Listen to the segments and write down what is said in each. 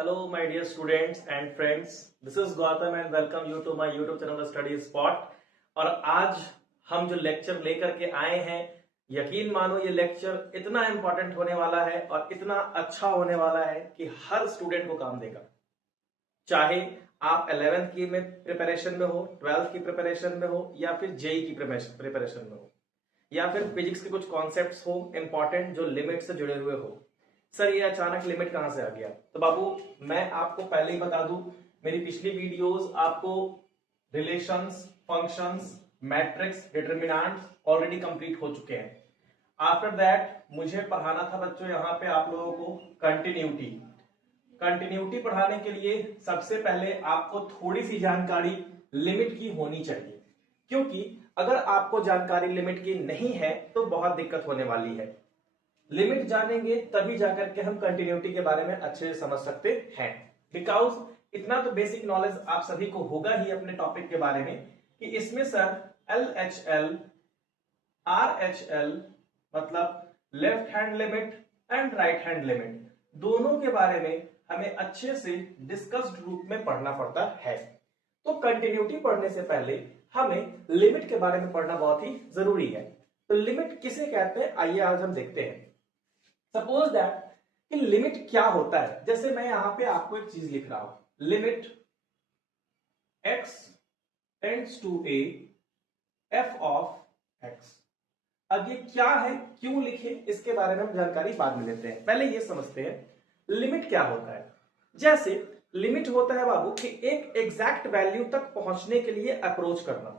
Hello, my dear students and friends. This is Gautam and welcome you to my YouTube channel Study Spot. और आज हम जो lecture लेकर के आए हैं, यकीन मानो ये लेक्चर इतना इंपॉर्टेंट होने वाला है और इतना अच्छा होने वाला है कि हर स्टूडेंट को काम देगा। चाहे आप 11th की में प्रिपरेशन में हो, 12th की प्रिपरेशन में हो या फिर जेई की प्रिपरेशन में हो या फिर फिजिक्स के कुछ कॉन्सेप्ट्स हो इंपॉर्टेंट जो लिमिट से जुड़े हुए हो। सर ये अचानक लिमिट कहां से आ गया? तो बाबू मैं आपको पहले ही बता दूं, मेरी पिछली वीडियोस आपको relations, functions, matrix, determinants already complete हो चुके हैं। आफ्टर दैट मुझे पढ़ाना था बच्चों यहाँ पे आप लोगों को कंटिन्यूटी पढ़ाने के लिए सबसे पहले आपको थोड़ी सी जानकारी लिमिट की होनी चाहिए, क्योंकि अगर आपको जानकारी लिमिट की नहीं है तो बहुत दिक्कत होने वाली है। लिमिट जानेंगे तभी जाकर के हम कंटिन्यूटी के बारे में अच्छे से समझ सकते हैं। बिकॉज इतना तो बेसिक नॉलेज आप सभी को होगा ही अपने टॉपिक के बारे में कि इसमें सर LHL, RHL मतलब left hand limit and right hand limit दोनों के बारे में हमें अच्छे से डिस्कस्ड रूप में पढ़ना पड़ता है। तो कंटिन्यूटी पढ़ने से पहले हमें लिमिट के बारे में पढ़ना बहुत ही जरूरी है। तो लिमिट किसे कहते हैं आइए आज हम देखते हैं। सपोज दैट कि लिमिट क्या होता है। जैसे मैं यहां पे आपको एक चीज लिख रहा हूं, limit x tends to a f of x। अब ये क्या है, क्यों लिखे, इसके बारे में हम जानकारी बाद में लेते हैं। पहले ये समझते हैं लिमिट क्या होता है। जैसे लिमिट होता है बाबू कि एक एग्जैक्ट वैल्यू तक पहुंचने के लिए अप्रोच करना।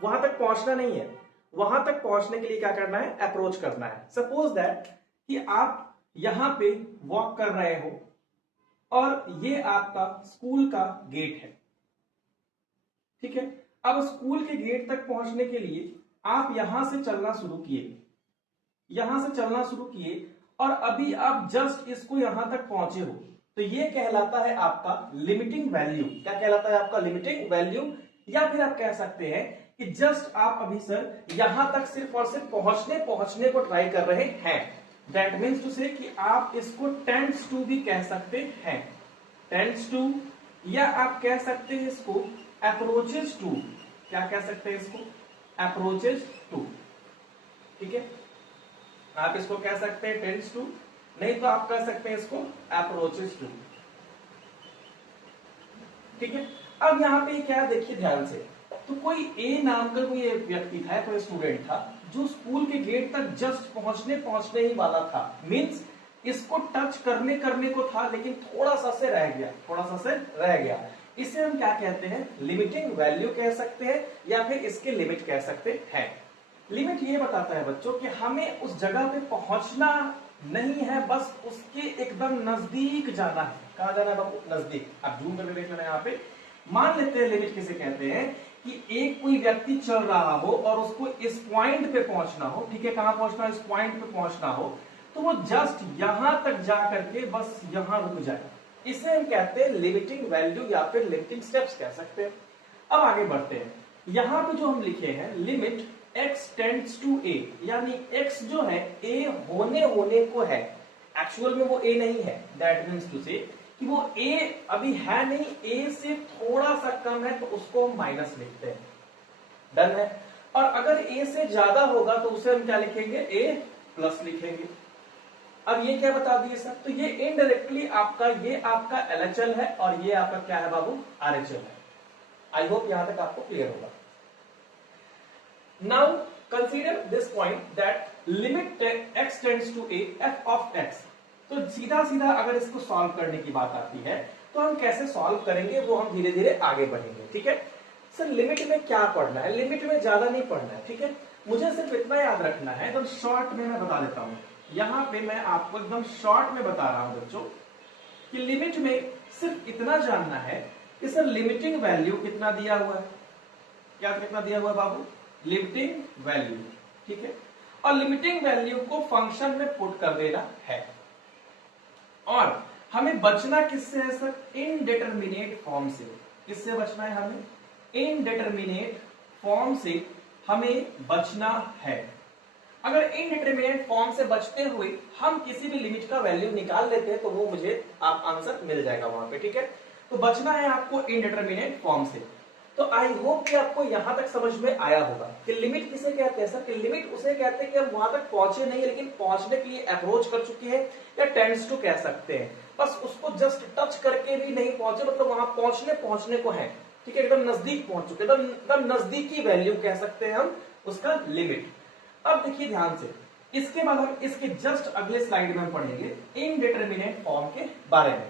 वहां तक पहुंचना नहीं है, वहां तक पहुंचने के लिए क्या करना है, अप्रोच करना है। सपोज दैट कि आप यहां पे वॉक कर रहे हो और ये आपका स्कूल का गेट है, ठीक है। अब स्कूल के गेट तक पहुंचने के लिए आप यहां से चलना शुरू किए और अभी आप जस्ट इसको यहां तक पहुंचे हो, तो ये कहलाता है आपका लिमिटिंग वैल्यू। क्या कहलाता है आपका लिमिटिंग वैल्यू। या फिर आप कह सकते हैं कि जस्ट आप अभी सर यहां तक सिर्फ और सिर्फ पहुंचने को ट्राई कर रहे हैं। दैट मीन्स टू से कि आप इसको टेंड्स टू भी कह सकते हैं, टेंड्स टू, या आप कह सकते हैं इसको अप्रोचेस टू। क्या कह सकते हैं इसको, अप्रोचेस टू, ठीक है। आप इसको कह सकते हैं टेंड्स टू, नहीं तो आप कह सकते हैं इसको अप्रोचेस टू, ठीक है। अब यहां पे क्या देखिए ध्यान से, तो कोई ए नाम का कोई व्यक्ति था, कोई स्टूडेंट था जो स्कूल के गेट तक जस्ट पहुंचने ही वाला था। मींस इसको टच करने को था लेकिन थोड़ा सा से रह गया। इसे हम क्या कहते हैं, लिमिटिंग वैल्यू कह सकते हैं या फिर इसके लिमिट कह सकते हैं। लिमिट ये बताता है बच्चों कि हमें उस जगह पे पहुंचना नहीं है, बस उसके एकदम नजदीक जाना है। कहां जाना है बाबू, नजदीक। आप जूम करके देख लेना। यहाँ पे मान लेते हैं लिमिट किसे कहते हैं कि एक कोई व्यक्ति चल रहा हो और उसको इस पॉइंट पे पहुंचना हो, ठीक है। कहां पहुंचना है, इस पॉइंट पे पहुंचना हो, तो वो जस्ट यहां तक जा करके बस यहां रुक जाए। इसे हम कहते हैं लिमिटिंग वैल्यू या फिर लिमिटिंग स्टेप्स कह सकते हैं। अब आगे बढ़ते हैं। यहां पे जो हम लिखे हैं limit x tends to a, यानी x जो है a होने को है, एक्चुअल में वो a नहीं है। दैट मीन्स टू से कि वो a अभी है नहीं, a से थोड़ा सा कम है, तो उसको हम माइनस लिखते हैं। डन है। और अगर a से ज्यादा होगा तो उसे हम क्या लिखेंगे, a प्लस लिखेंगे। अब ये क्या बता दिए सर, तो ये इनडायरेक्टली ये आपका LHL है और ये आपका क्या है बाबू, RHL है। आई होप यहां तक आपको क्लियर होगा। Now consider this point that limit x tends to a f of x। तो सीधा अगर इसको सॉल्व करने की बात आती है तो हम कैसे सॉल्व करेंगे वो हम धीरे धीरे आगे बढ़ेंगे, ठीक है। सर लिमिट में क्या पढ़ना है, लिमिट में ज्यादा नहीं पढ़ना है, ठीक है। मुझे सिर्फ इतना याद रखना है, एकदम शॉर्ट में मैं बता देता हूं। यहां पे मैं आपको एकदम शॉर्ट में बता रहा हूं बच्चों कि लिमिट में सिर्फ इतना जानना है कि सर लिमिटिंग वैल्यू कितना दिया हुआ है। क्या कितना दिया हुआ है बाबू, लिमिटिंग वैल्यू, ठीक है। और लिमिटिंग वैल्यू को फंक्शन में पुट कर देना है। और हमें बचना किससे है सर, इनडिटरमिनेट फॉर्म से। किससे बचना है हमें, इनडिटरमिनेट फॉर्म से हमें बचना है। अगर इनडिटरमिनेट फॉर्म से बचते हुए हम किसी भी लिमिट का वैल्यू निकाल लेते हैं तो वो मुझे आप आंसर मिल जाएगा वहां पे, ठीक है। तो बचना है आपको इनडिटरमिनेट फॉर्म से। तो आई होप कि आपको यहां तक समझ में आया होगा कि लिमिट किसे कहते हैं सर, कि लिमिट उसे कहते हैं कि हम वहां तक पहुंचे नहीं लेकिन पहुंचने के लिए अप्रोच कर चुके हैं, या टेंड्स टू कह सकते हैं, बस उसको जस्ट टच करके भी नहीं पहुंचे, मतलब वहां पहुंचने को है, ठीक है, एकदम नजदीक पहुंच चुके, एकदम नजदीकी वैल्यू कह सकते हैं हम उसका लिमिट। अब देखिए ध्यान से, इसके बाद हम इसके जस्ट अगले स्लाइड में हम पढ़ेंगे इनडिटरमिनेट फॉर्म के बारे में।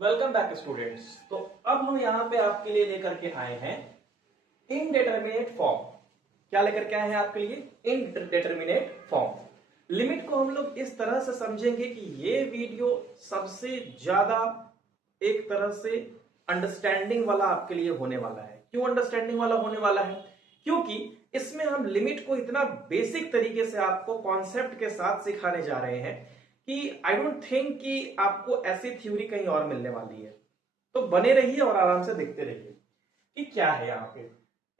Welcome back students. तो अब हम यहां पे आपके लिए लेकर के आए हैं इनडिटरमिनेट फॉर्म। क्या लेकर के आए हैं आपके लिए? Indeterminate form. लिमिट को हम लोग इस तरह से समझेंगे कि ये वीडियो सबसे ज्यादा एक तरह से अंडरस्टैंडिंग वाला आपके लिए होने वाला है। क्यों अंडरस्टैंडिंग वाला होने वाला है? क्योंकि इसमें हम लिमिट को इतना बेसिक तरीके से आपको कॉन्सेप्ट के साथ सिखाने जा रहे हैं कि आई डोंट थिंक कि आपको ऐसी थ्योरी कहीं और मिलने वाली है। तो बने रहिए और आराम से देखते रहिए कि क्या है यहाँ पे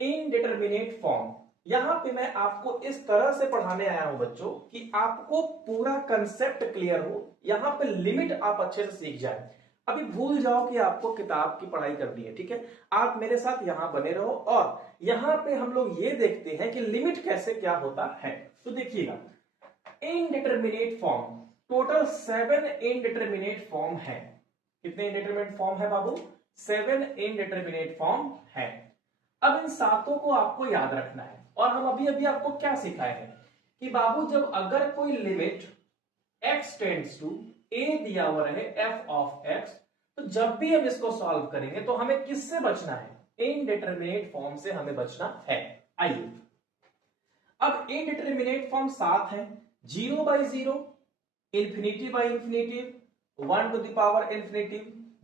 इनडिटरमिनेट फॉर्म। यहां पे मैं आपको इस तरह से पढ़ाने आया हूं बच्चों कि आपको पूरा कंसेप्ट क्लियर हो, यहां पे लिमिट आप अच्छे से सीख जाए। अभी भूल जाओ कि आपको किताब की पढ़ाई करनी है, ठीक है। आप मेरे साथ यहां बने रहो और यहां पे हम लोग ये देखते हैं कि लिमिट कैसे क्या होता है। तो देखिएगा, indeterminate form total 7 indeterminate form है। कितने इनडिटरमिनेट फॉर्म है बाबू? 7 इनडिटरमिनेट फॉर्म है। अब इन सातों को आपको याद रखना है और हम अभी अभी आपको क्या सिखाए हैं कि बाबू जब अगर कोई limit x tends to a दिया हुआ रहे f ऑफ x, तो जब भी हम इसको सॉल्व करेंगे तो हमें किससे बचना है? इनडिटरमिनेट फॉर्म से हमें बचना है। आइए, अब इनडिटरमिनेट फॉर्म 7 है। 0 by 0, infinity by infinity, 1 to the power infinity,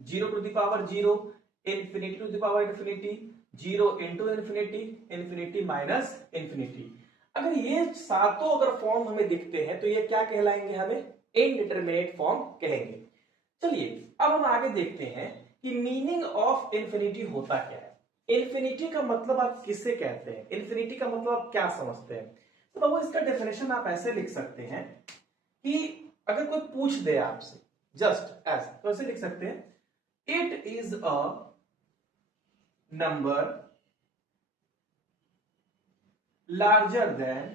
0 to the power 0, infinity to the power infinity, 0 into infinity, infinity minus infinity. अगर ये सातों अगर फॉर्म हमें दिखते हैं तो ये क्या कहलाएंगे? हमें इनडिटरमिनेट फॉर्म कहेंगे। चलिए अब हम आगे देखते हैं कि मीनिंग ऑफ इंफिनिटी होता क्या है। इंफिनिटी का मतलब आप किससे कहते हैं? इंफिनिटी का मतलब आप क्या समझते हैं? तो बाबू इसका डेफिनेशन आप ऐसे लिख सकते हैं कि अगर कोई पूछ दे आपसे जस्ट एज, तो ऐसे लिख सकते हैं it is a number larger than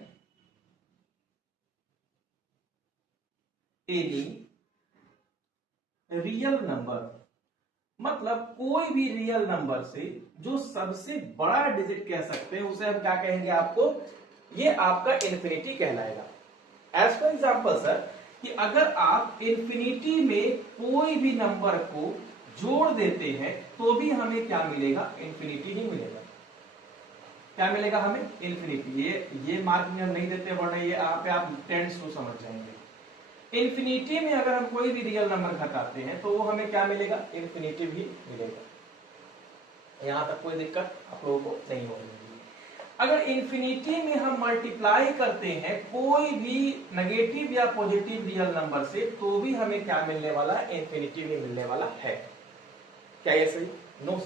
any real number. मतलब कोई भी रियल नंबर से जो सबसे बड़ा डिजिट कह सकते हैं उसे हम क्या कहेंगे? आपको ये आपका इंफिनिटी कहलाएगा। एज फॉर एग्जाम्पल सर, कि अगर आप इंफिनिटी में कोई भी नंबर को जोड़ देते हैं तो भी हमें क्या मिलेगा? इंफिनिटी ही मिलेगा। क्या मिलेगा हमें? इंफिनिटी। ये मार्क में हम नहीं देते, वरना ये आप टेंड्स टू समझ जाएंगे। इंफिनिटी में अगर हम कोई भी रियल नंबर घटाते हैं तो वो हमें क्या मिलेगा? इंफिनिटी भी मिलेगा। यहां तक कोई दिक्कत आप लोगों को नहीं होगी। अगर इंफिनिटी में हम मल्टीप्लाई करते हैं कोई भी नेगेटिव या पॉजिटिव रियल नंबर से तो भी हमें क्या मिलने वाला है? इंफिनिटी भी मिलने वाला है। क्या ये सही? नो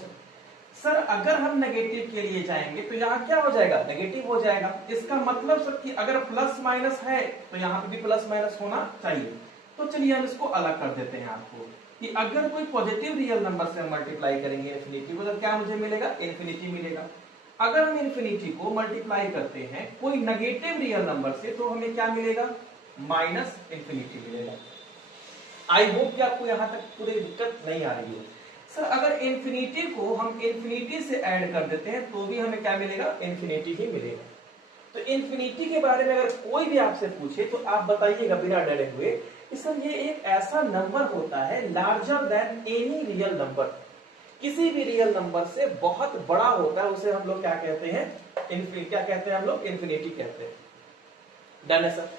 सर, अगर हम नेगेटिव के लिए जाएंगे तो यहाँ क्या हो जाएगा? नेगेटिव हो जाएगा। इसका मतलब सर कि अगर प्लस माइनस है तो यहाँ पे भी प्लस माइनस होना चाहिए। तो चलिए हम इसको अलग कर देते हैं आपको कि अगर कोई पॉजिटिव रियल नंबर से हम मल्टीप्लाई करेंगे इंफिनिटी को तो क्या मुझे मिलेगा? इंफिनिटी मिलेगा। अगर हम इंफिनिटी को मल्टीप्लाई करते हैं कोई नेगेटिव रियल नंबर से तो हमें क्या मिलेगा? माइनस इंफिनिटी मिलेगा। आई होप कि आपको यहां तक पूरी दिक्कत नहीं आ रही है। सर अगर इंफिनिटी को हम इंफिनिटी से ऐड कर देते हैं तो भी हमें क्या मिलेगा? इंफिनिटी ही मिलेगा। तो इंफिनिटी के बारे में अगर कोई भी आपसे पूछे तो आप बताइएगा बिना डरे हुए कि सर ये एक ऐसा नंबर होता है larger than any real number, किसी भी रियल नंबर से बहुत बड़ा होता है, उसे हम लोग क्या कहते हैं? क्या कहते हैं हम लोग? इंफिनिटी कहते हैं। डन है सर।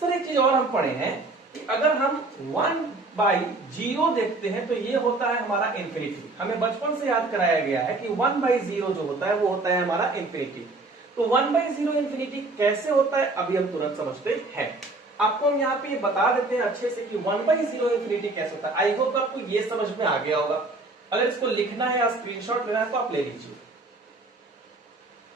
सर एक चीज और हम पढ़े हैं कि अगर हम 1 बाई जीरो देखते हैं तो ये होता है हमारा इन्फिनिटी। हमें बचपन से याद कराया गया है कि 1/0 जो होता है वो होता है हमारा इन्फिनिटी। तो 1/0 इन्फिनिटी कैसे होता है अभी हम तुरंत समझते हैं। आपको हम यहाँ पे ये बता देते हैं अच्छे से कि 1/0 इन्फिनिटी कैसे होता है। आई होप आपको ये समझ में आ गया होगा। अगर इसको लिखना है या स्क्रीनशॉट लेना है तो आप ले लीजिए।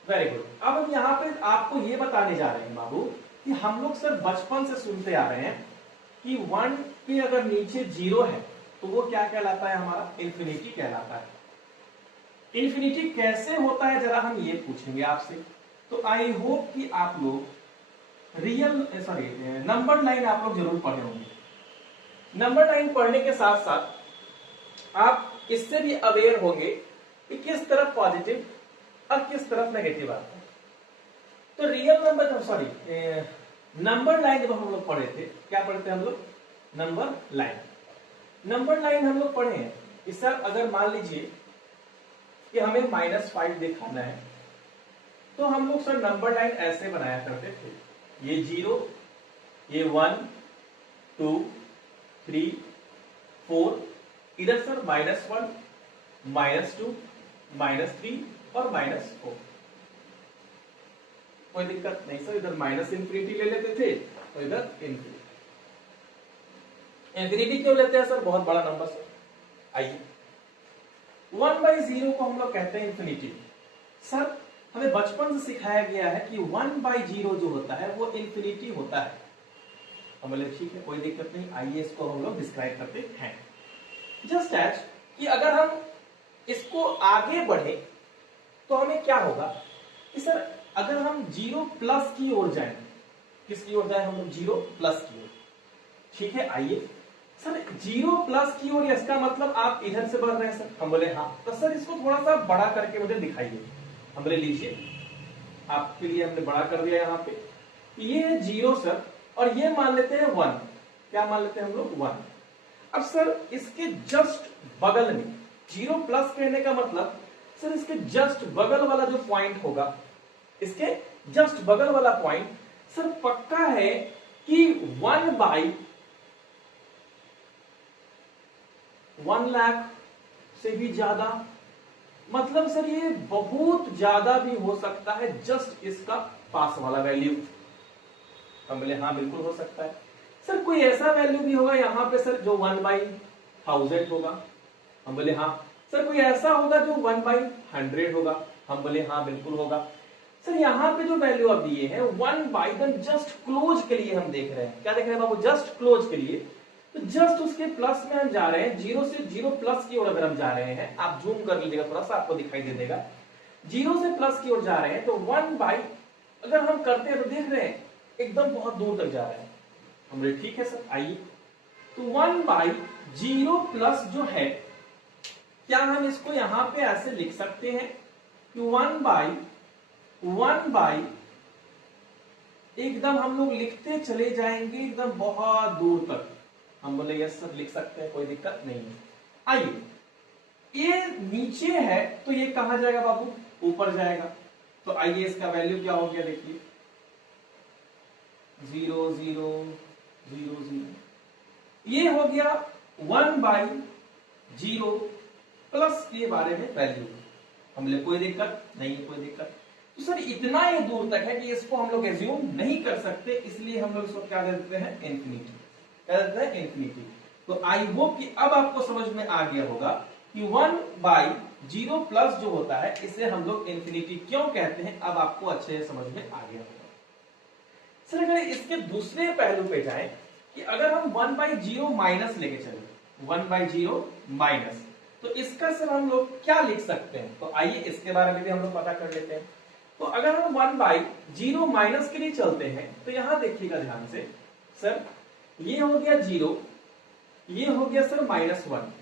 Very good. अब हम यहाँ पे आपको ये बताने जा रहे हैं बाबू कि हम लोग सर बचपन से सुनते आ रहे हैं कि 1 के अगर नीचे 0 है तो वो क्या कहलाता है, हमारा इन्फिनिटी कहलाता है। इन्फिनिटी कैसे होता है जरा हम ये पूछेंगे आपसे। तो आई होप कि आप लोग नंबर लाइन आप लोग जरूर पढ़े होंगे। नंबर लाइन पढ़ने के साथ साथ आप इससे भी अवेयर होंगे कि किस तरफ पॉजिटिव और किस तरफ नेगेटिव आता है। तो रियल नंबर नंबर लाइन जब हम लोग पढ़े थे, क्या पढ़े थे हम लोग, नंबर लाइन। नंबर लाइन हम लोग पढ़े हैं कि सर अगर मान लीजिए कि हमें -5 दिखाना है तो हम लोग सर नंबर लाइन ऐसे बनाया करते थे, ये 0, ये 1, 2, 3, 4, इधर सर -1, -2, -3 और -4। कोई दिक्कत नहीं सर, इधर -इन्फिनिटी ले लेते थे और इधर इन्फिनिटी। इन्फिनिटी क्यों लेते हैं सर, बहुत बड़ा नंबर सर। आइए 1/0 को हम लोग कहते हैं इन्फिनिटी। सर हमें बचपन से सिखाया गया है कि 1/0 जो होता है वो इन्फिनिटी होता है। हम बोले ठीक है कोई दिक्कत नहीं, आइए इसको हम लोग डिस्क्राइब करते हैं। जस्ट एज कि अगर हम इसको आगे बढ़े तो हमें क्या होगा कि सर अगर हम 0+ की ओर जाएं, किसकी ओर जाए हम लोग, 0+ की ओर। ठीक है आइए सर 0+ की ओर, इसका मतलब आप इधर से बढ़ रहे हैं सर। हम बोले हाँ, तो सर इसको थोड़ा सा बड़ा करके मुझे दिखाइए। हम बोले लीजिए, आपके लिए हमने बड़ा कर दिया यहाँ पे। ये है 0 सर, और ये मान लेते हैं 1। क्या मान लेते हैं हम लोग, 1। अब सर इसके जस्ट बगल में 0+ कहने का मतलब सर इसके जस्ट बगल वाला जो पॉइंट होगा, इसके जस्ट बगल वाला पॉइंट सर पक्का है कि 1/1,00,000 से भी ज्यादा, मतलब सर ये बहुत ज्यादा भी हो सकता है जस्ट इसका पास वाला वैल्यू। हम बोले हाँ बिल्कुल हो सकता है सर। कोई ऐसा वैल्यू भी होगा यहाँ पे सर जो 1/1000 होगा। हम बोले हाँ सर। कोई ऐसा होगा जो 1/100 होगा। हम बोले हाँ बिल्कुल होगा सर। यहाँ पे जो वैल्यू आप दिए हैं 1/1 जस्ट क्लोज के लिए हम देख रहे हैं। क्या देख रहे हैं बाबू, जस्ट क्लोज के लिए। तो जस्ट उसके प्लस में हम जा रहे हैं, 0 से 0+ की ओर अगर हम जा रहे हैं, आप जूम कर लीजिएगा थोड़ा सा, आपको दिखाई दे देगा। 0 से प्लस की ओर जा रहे हैं तो 1/ अगर हम करते हैं तो देख रहे हैं एकदम बहुत दूर तक जा रहे हैं। हम बोले ठीक है सर आइए। तो 1/0+ जो है, क्या हम इसको यहां पे ऐसे लिख सकते हैं कि 1/1/ एकदम हम लोग लिखते चले जाएंगे एकदम बहुत दूर तक। हम बोले यस सर लिख सकते हैं, कोई दिक्कत नहीं है। आइए ये नीचे है तो ये कहां जाएगा बाबू, ऊपर जाएगा। तो आइए इसका वैल्यू क्या हो गया, देखिए 0 0 0 0। ये हो गया 1/0 प्लस के बारे में वैल्यू। हम बोले कोई दिक्कत नहीं है, कोई दिक्कत। तो सर इतना ही दूर तक है कि इसको हम लोग एज्यूम नहीं कर सकते, इसलिए हम लोग इसको क्या दे देते हैं, इन्फिनिटी। क्या देते हैं, इन्फिनिटी। तो आई होप कि अब आपको समझ में आ गया होगा कि 1/0+ जो होता है इसे हम लोग इन्फिनिटी क्यों कहते हैं। अब आपको अच्छे से समझ में आ गया होगा। सर अगर इसके दूसरे पहलू पे जाएं कि अगर हम 1/0 माइनस लेके चले, 1/0 माइनस, तो इसका सर हम लोग क्या लिख सकते हैं। तो आइए इसके बारे में भी हम लोग पता कर लेते हैं। तो अगर हम 1/0 माइनस के लिए चलते हैं तो यहां देखिएगा ध्यान से, सर ये हो गया 0, ये हो गया सर -1।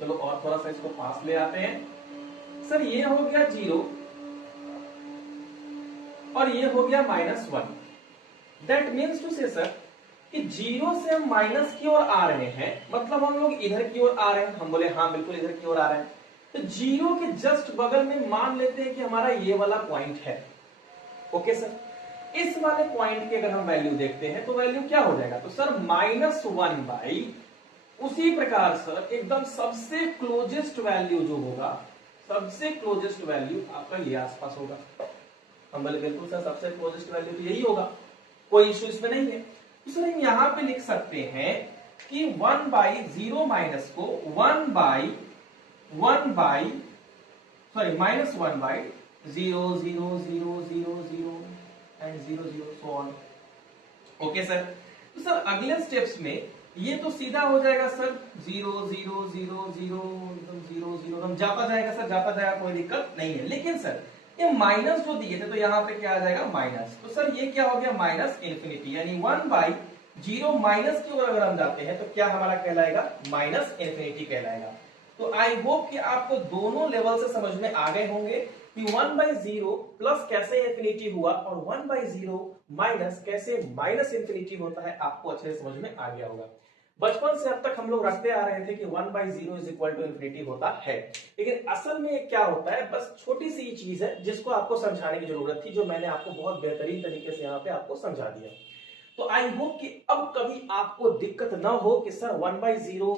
चलो और थोड़ा सा इसको पास ले आते हैं। सर ये हो गया 0 और ये हो गया -1। दैट मीन्स टू से सर कि 0 से हम माइनस की ओर आ रहे हैं, मतलब हम लोग इधर की ओर आ रहे हैं। हम बोले हाँ बिल्कुल इधर की ओर आ रहे हैं। तो 0 के जस्ट बगल में मान लेते हैं कि हमारा ये वाला पॉइंट है। ओके सर, इस वाले पॉइंट की अगर हम वैल्यू देखते हैं तो वैल्यू क्या हो जाएगा, तो सर -1/, उसी प्रकार सर एकदम सबसे क्लोजेस्ट वैल्यू जो होगा, सबसे क्लोजेस्ट वैल्यू आपका ये आसपास होगा। हम बोले बिल्कुल सर सबसे क्लोजेस्ट वैल्यू तो यही होगा, कोई इश्यू इसमें नहीं है। तो सर हम यहां पे लिख सकते हैं कि 1/0 माइनस को 1/, sorry minus 1/0 and 0 so on. Okay sir. तो सर अगले स्टेप्स में ये तो सीधा हो जाएगा सर 0 0 0 0 0 0 हम जाता जाएगा सर, जाता जाएगा, कोई दिक्कत नहीं है। लेकिन सर ये माइनस जो दिए थे तो यहाँ पे क्या आ जाएगा माइनस, तो सर ये क्या हो गया माइनस इन्फिनिटी, यानी 1/0 माइनस की ओर अगर हम जाते हैं तो क्या हमारा कहलाएगा माइनस इन्फिनिटी कहलाएगा। तो आई होप कि आपको दोनों लेवल से समझ में आ गए होंगे कि 1/0 प्लस कैसे इन्फिनिटी हुआ और 1/0 माइनस कैसे माइनस इन्फिनिटी होता है, आपको अच्छे से समझ में आ गया होगा। बचपन से अब तक हम लोग रखते आ रहे थे कि 1/0 इज इक्वल टू इन्फिनिटी होता है, लेकिन असल में क्या होता है, बस छोटी सी चीज है जिसको आपको समझाने की जरूरत थी, जो मैंने आपको बहुत बेहतरीन तरीके से यहाँ पे आपको समझा दिया। तो आई होप कि अब कभी आपको दिक्कत ना हो कि सर 1/0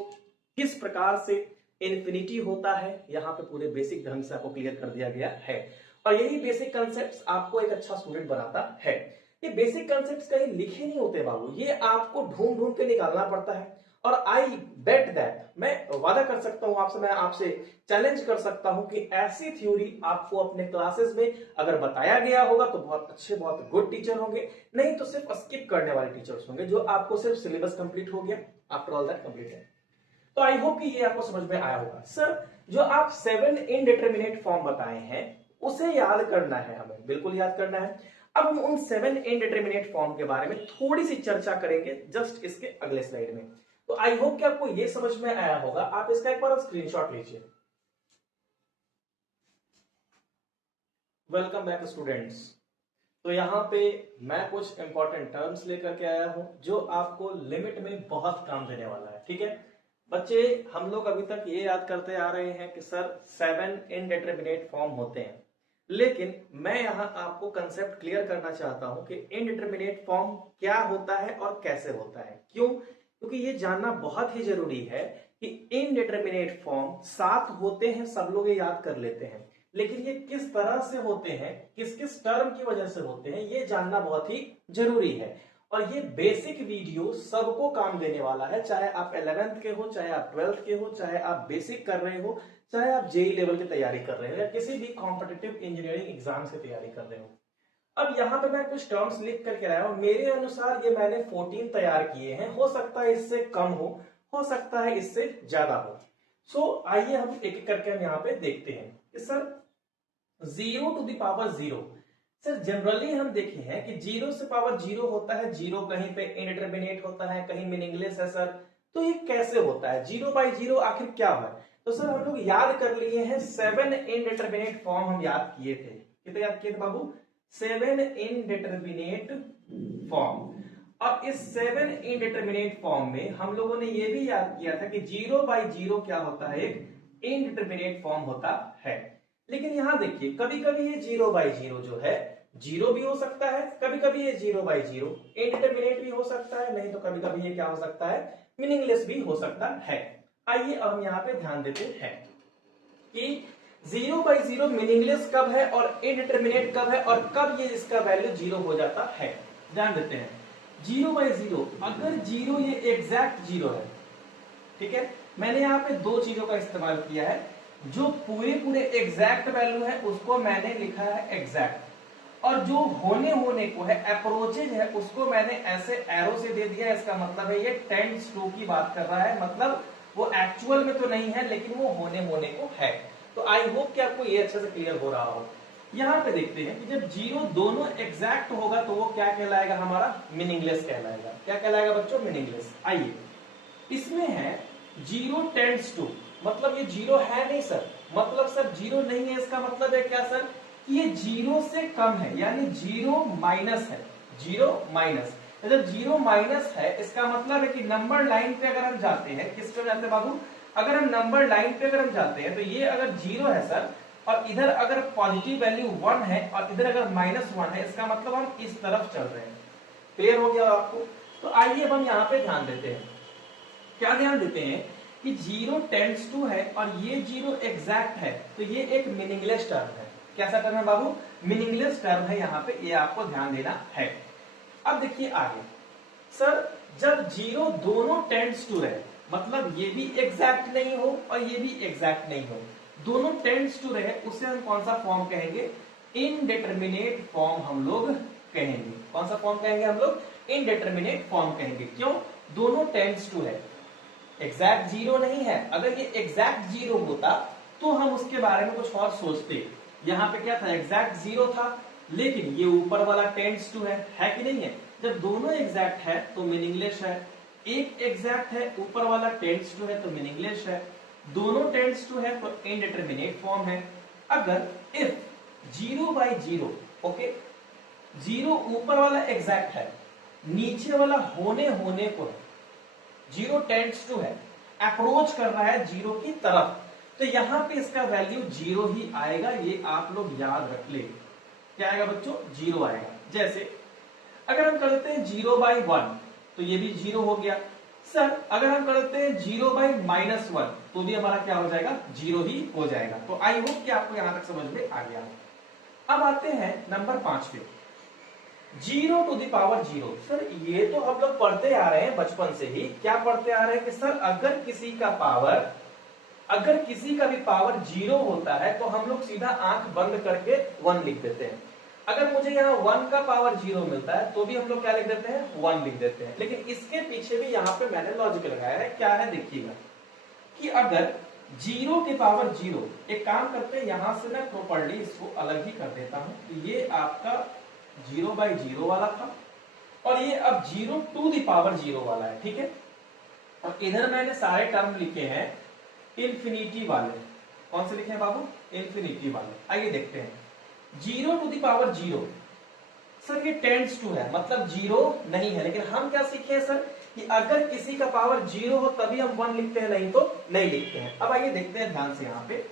किस प्रकार से इन्फिनिटी होता है, यहाँ पे पूरे बेसिक ढंग से आपको क्लियर कर दिया गया है। और यही बेसिक कंसेप्ट आपको एक अच्छा स्टूडेंट बनाता है। ये बेसिक कंसेप्ट कहीं लिखे नहीं होते बाबू, ये आपको ढूंढ ढूंढ के निकालना पड़ता है। और आई बेट दैट, मैं वादा कर सकता हूं आपसे, मैं आपसे चैलेंज कर सकता हूं कि ऐसी थ्योरी आपको अपने क्लासेस में अगर बताया गया होगा तो बहुत अच्छे, बहुत गुड टीचर होंगे, नहीं तो सिर्फ स्किप करने वाले टीचर्स होंगे, जो आपको सिर्फ सिलेबस कंप्लीट हो गया, आफ्टर ऑल दैट कंप्लीट है। तो आई होप कि ये आपको समझ में आया होगा। सर जो आप 7 इनडिटरमिनेट फॉर्म बताए हैं उसे याद करना है, हमें बिल्कुल याद करना है। अब हम उन 7 इनडिटरमिनेट फॉर्म के बारे में थोड़ी सी चर्चा करेंगे जस्ट इसके अगले स्लाइड में। तो आई होप कि आपको ये समझ में आया होगा। आप इसका एक बार स्क्रीनशॉट लीजिए। Welcome back students. तो यहां पे मैं कुछ इंपॉर्टेंट टर्म्स लेकर के आया हूं जो आपको लिमिट में बहुत काम देने वाला है, ठीक है बच्चे। हम लोग अभी तक ये याद करते आ रहे हैं कि सर 7 इनडिटरमिनेट फॉर्म होते हैं, लेकिन मैं यहां आपको कंसेप्ट क्लियर करना चाहता हूं कि इनडिटरमिनेट फॉर्म क्या होता है और कैसे होता है। क्यों? क्योंकि ये जानना बहुत ही जरूरी है कि इनडिटरमिनेट फॉर्म 7 होते हैं, सब लोग ये याद कर लेते हैं, लेकिन ये किस तरह से होते हैं, किस किस टर्म की वजह से होते हैं, ये जानना बहुत ही जरूरी है। और ये बेसिक वीडियो सबको काम देने वाला है, चाहे आप 11th के हो, चाहे आप 12th के हो, चाहे आप बेसिक कर रहे हो, चाहे आप जेई लेवल की तैयारी कर रहे हो या किसी भी कॉम्पिटिटिव इंजीनियरिंग एग्जाम की तैयारी कर रहे हो। अब यहाँ पे मैं कुछ टर्म्स लिख करके लाया हूं, मेरे अनुसार ये मैंने 14 तैयार किए हैं, हो सकता है इससे कम हो सकता है इससे ज्यादा हो। सो आइए हम एक एक करके हम यहाँ पे देखते हैं कि sir 0 to the power 0, sir generally हम देखे हैं कि 0 से पावर 0 होता है, 0 कहीं पे इनडिटरमिनेट होता है, कहीं मीनिंगलेस है सर। तो ये कैसे होता है 0/0 आखिर क्या है? तो सर हम लोग याद कर लिए हैं 7 इनडिटरमिनेट फॉर्म हम याद किए थे। कितने याद किए थे बाबू? 7 इनडिटरमिनेट फॉर्म। अब इस 7 इनडिटरमिनेट फॉर्म में हम लोगों ने यह भी याद किया था कि 0/0 क्या होता है, एक इनडिटरमिनेट फॉर्म होता है। लेकिन यहां देखिए कभी कभी ये 0/0 जो है 0 भी हो सकता है, कभी कभी ये 0/0 इनडिटरमिनेट भी हो सकता है, नहीं तो कभी कभी ये क्या हो सकता है, मीनिंगलेस भी हो सकता है। आइए अब हम यहाँ पे ध्यान देते हैं कि 0/0 मीनिंगलेस कब है और इनडिटरमिनेट कब है और कब ये इसका वैल्यू 0 हो जाता है। ध्यान देते हैं 0/0, अगर 0 ये एग्जैक्ट 0 है, ठीक है, मैंने यहाँ पे दो चीजों का इस्तेमाल किया है। जो पूरे एग्जैक्ट वैल्यू है उसको मैंने लिखा है एग्जैक्ट, और जो होने को है, अप्रोचेज है, उसको मैंने ऐसे एरो से दे दिया। इसका मतलब है ये टेंड्स टू की बात कर रहा है, मतलब वो एक्चुअल में तो नहीं है लेकिन वो होने को है। तो आई होप कि आपको ये अच्छे से क्लियर हो रहा हो। यहां पे देखते हैं कि जब 0 दोनों एग्जैक्ट होगा तो वो क्या कहलाएगा, हमारा मीनिंगलेस कहलाएगा। क्या कहलाएगा बच्चों? मीनिंगलेस। आइए इसमें है 0 टेंड्स टू, मतलब ये 0 है नहीं सर, मतलब सर 0 नहीं है, इसका मतलब है क्या सर कि ये 0 से कम है, यानी 0 माइनस है, 0 माइनस। जब 0 माइनस है इसका मतलब है कि नंबर लाइन पे अगर हम जाते हैं, किस पे जाते हैं बाबू, अगर हम नंबर लाइन पे अगर हम जाते हैं तो ये अगर 0 है सर और इधर अगर पॉजिटिव वैल्यू 1 है और इधर अगर -1 है, इसका मतलब हम इस तरफ चल रहे हैं। क्लियर हो गया आपको? तो आइए अब हम यहाँ पे ध्यान देते हैं क्या ध्यान देते हैं कि 0 टेंड्स टू है और ये 0 एग्जैक्ट है, तो ये एक मीनिंगलेस टर्म है। कैसा टर्म है बाबू? मीनिंगलेस टर्म है यहाँ पे, ये आपको ध्यान देना है। अब देखिए आगे, सर जब 0 दोनों टेंड्स टू रहे, मतलब ये भी एग्जैक्ट नहीं हो और ये भी एग्जैक्ट नहीं हो, दोनों टेंड्स टू रहे, उसे हम कौन सा फॉर्म कहेंगे? इनडिटरमिनेट फॉर्म हम लोग कहेंगे। कौन सा फॉर्म कहेंगे हम लोग? इनडिटरमिनेट फॉर्म कहेंगे। क्यों? दोनों टेंड्स टू है, एग्जैक्ट 0 नहीं है। अगर ये एग्जैक्ट 0 होता तो हम उसके बारे में कुछ और सोचते। यहाँ पे क्या था? एग्जैक्ट 0 था, लेकिन ये ऊपर वाला टेंड्स टू है कि नहीं है? जब दोनों एग्जैक्ट है तो मीनिंगलेस है, एक एग्जैक्ट है ऊपर वाला टेंड्स टू है तो मीनिंगलेस है, दोनों टेंड्स टू है तो इनडिटरमिनेट फॉर्म है। अगर इफ 0/0, ओके, 0 ऊपर वाला एग्जैक्ट है, नीचे वाला होने को है, 0 टेंड्स टू है, अप्रोच कर रहा है 0 की तरफ, तो यहां पे इसका वैल्यू 0 ही आएगा। ये आप लोग याद रख ले। क्या आएगा बच्चों? 0 आएगा। जैसे अगर हम कर देते हैं 0/1 तो ये भी 0 हो गया। सर अगर हम कर देते हैं 0/-1 तो भी हमारा क्या हो जाएगा? 0 ही हो जाएगा। तो आई होप कि आपको यहां तक समझ में आ गया। अब आते हैं नंबर 5 पे, 0⁻0। सर ये तो हम लोग पढ़ते आ रहे हैं बचपन से ही। क्या पढ़ते आ रहे हैं कि सर अगर किसी का भी पावर 0 होता है तो हम लोग सीधा आंख बंद करके 1 लिख देते हैं। अगर मुझे यहाँ 1 का पावर 0 मिलता है तो भी हम लोग क्या लिख देते हैं? 1 लिख देते हैं। लेकिन इसके पीछे भी यहाँ पे मैंने लॉजिक लगाया है। क्या है देखिएगा, कि अगर 0 के पावर 0, एक काम करते हैं, यहां से मैं प्रॉपर्ली इसको अलग ही कर देता हूं। तो ये आपका 0/0 वाला था और ये अब 0⁻0 वाला है, ठीक है। और इधर मैंने सारे टर्म लिखे हैं इंफिनिटी वाले। कौन से लिखे हैं बाबू? इंफिनिटी वाले। आइए देखते हैं। 0⁻0, सर ये टेंड्स टू है, मतलब 0 नहीं है। लेकिन हम क्या सीखे हैं सर, कि अगर किसी का पावर 0 हो तभी हम 1 लिखते हैं, नहीं तो नहीं लिखते हैं। अब आइए देखते हैं ध्यान से यहाँ पे,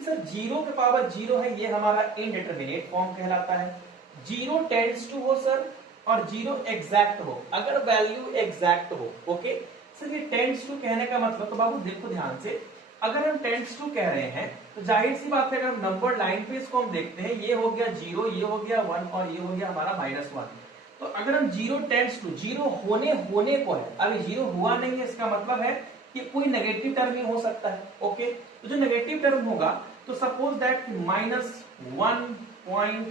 सर 0 के पावर 0 है, ये हमारा इनडिटरमिनेट फॉर्म कहलाता है। 0 टेंड्स टू हो सर और 0 एग्जैक्ट हो, अगर वैल्यू एग्जैक्ट हो, ओके। सर ये टेंड्स टू कहने का मतलब, तो बाबू देखो ध्यान से, अगर हम टेंड्स टू कह रहे हैं तो जाहिर सी बात है, अगर हम नंबर लाइन पे इसको हम देखते हैं, ये हो गया 0, ये हो गया 1 और ये हो गया हमारा -1। तो अगर हम 0 टेंड्स टू, 0 होने को है, अभी 0 हुआ नहीं है, इसका मतलब है कि कोई नेगेटिव टर्म ही हो सकता है, ओके। तो जो नेगेटिव टर्म होगा, तो सपोज दैट -1 पॉइंट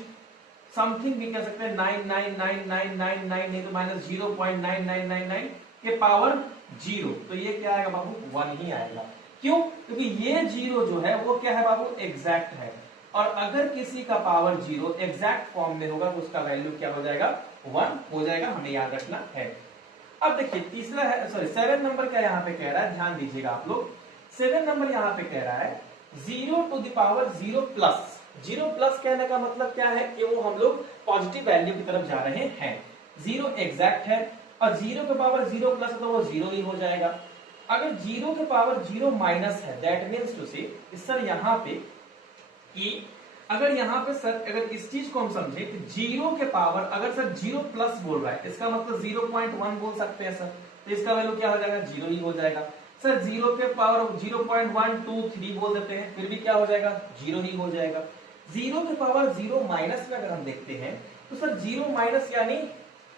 समथिंग भी कह सकते हैं, 9999999 नहीं तो -0.9999 के पावर 0, तो ये क्या आएगा बाबू? 1 ही आएगा। क्यों? क्योंकि ये 0 जो है वो क्या है बाबू? एग्जैक्ट है। और अगर किसी का पावर 0 एग्जैक्ट फॉर्म में होगा तो उसका वैल्यू क्या हो जाएगा? 1 हो जाएगा, हमें याद रखना है। अब देखिए तीसरा है, सॉरी 7 नंबर क्या यहाँ पे कह रहा है, ध्यान दीजिएगा आप लोग। 7 नंबर यहाँ पे कह रहा है 0⁻0 प्लस। 0 प्लस कहने का मतलब क्या है, कि वो हम लोग पॉजिटिव वैल्यू की तरफ जा रहे हैं। 0 एग्जैक्ट है और 0 के पावर 0 प्लस है तो वो 0 ही हो जाएगा। अगर 0 के पावर 0 माइनस है, दैट मीन्स टू से सर यहाँ पे, कि अगर यहाँ पे सर अगर इस चीज को हम समझे कि 0 के पावर अगर सर 0 प्लस बोल रहा है, इसका मतलब 0.1 बोल सकते हैं सर, तो इसका वैल्यू क्या हो जाएगा? 0 ही हो जाएगा। सर 0 के पावर 0.123 बोल देते हैं, फिर भी क्या हो जाएगा? 0 ही हो जाएगा। 0 के पावर 0 माइनस में अगर हम देखते हैं तो सर 0 माइनस यानी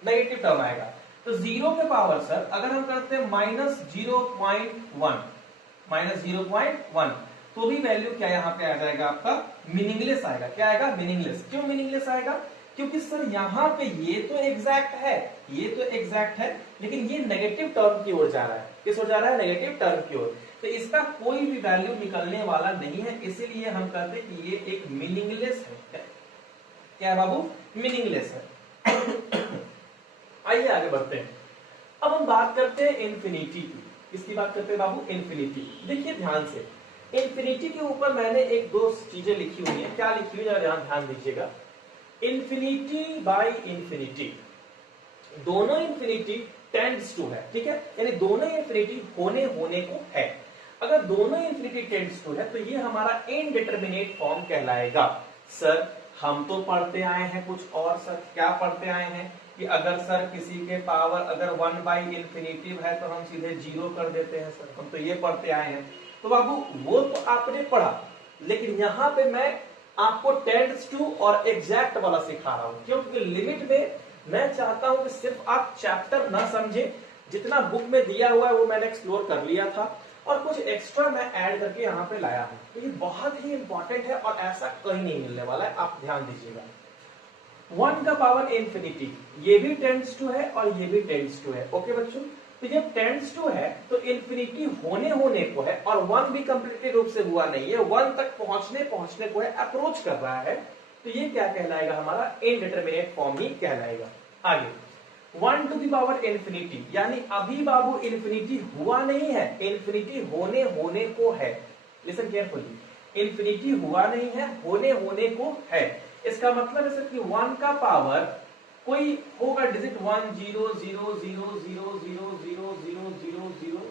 नेगेटिव टर्म आएगा। तो 0 के पावर सर अगर हम करते हैं -0.1 तो भी वैल्यू क्या यहाँ पे आ जाएगा? आपका मीनिंगलेस आएगा। क्या आएगा? मीनिंगलेस। क्यों मीनिंगलेस आएगा? क्योंकि सर यहाँ पे ये तो एग्जैक्ट है, ये तो एग्जैक्ट है, लेकिन ये नेगेटिव टर्म की ओर जा रहा है। किस ओर जा रहा है? नेगेटिव टर्म की ओर। तो इसका कोई भी वैल्यू निकलने वाला नहीं है, इसीलिए हम कहते हैं कि ये एक मीनिंगलेस है। क्या है बाबू? मीनिंगलेस है। आइए आगे बढ़ते हैं। अब हम बात करते हैं इंफिनिटी की। किसकी बात करते हैं बाबू? इंफिनिटी। देखिए ध्यान से, इंफिनिटी के ऊपर मैंने एक दो चीजें लिखी हुई है। क्या लिखी हुई है? ध्यान दीजिएगा। इंफिनिटी बाय इंफिनिटी, दोनों इंफिनिटी टेंड्स टू है, ठीक है, यानी दोनों इंफिनिटी होने को है। अगर दोनों इंफिनिटी टेंड्स टू है तो ये हमारा इनडिटरमिनेट फॉर्म कहलाएगा। सर हम तो पढ़ते आए हैं कुछ और, सर क्या पढ़ते आए हैं? कि अगर सर किसी के पावर अगर 1/∞ है तो हम सीधे 0 कर देते हैं सर, हम तो ये पढ़ते आए हैं। तो बाबू वो तो आपने पढ़ा, लेकिन यहाँ पे मैं आपको टेंड्स टू और एग्जैक्ट वाला सिखा रहा हूँ। क्योंकि लिमिट में मैं चाहता हूं कि सिर्फ आप चैप्टर ना समझे, जितना बुक में दिया हुआ है वो मैंने एक्सप्लोर कर लिया था और कुछ एक्स्ट्रा मैं ऐड करके यहाँ पे लाया हूं। तो ये बहुत ही इंपॉर्टेंट है और ऐसा कहीं नहीं मिलने वाला है, आप ध्यान दीजिएगा। 1 का पावर इन्फिनिटी, ये भी टेंड्स टू है और ये भी टेंड्स टू है। ओके बच्चों, तो जब टेंड्स टू है तो इन्फिनिटी होने को है और 1 भी कंप्लीटली रूप से हुआ नहीं है, 1 तक पहुंचने को है, अप्रोच कर रहा है। तो ये क्या कहलाएगा, हमारा इनडिटरमिनेट फॉर्म ही कहलाएगा। आगे 1 टू द पावर इन्फिनिटी, यानी अभी बाबू इन्फिनिटी हुआ नहीं है, इन्फिनिटी होने को है। लिसन केयरफुली, इन्फिनिटी हुआ नहीं है, होने को है। इसका मतलब है सर कि 1 का पावर कोई होगा डिजिट 1 0 0 0 0 0 0 0 0 0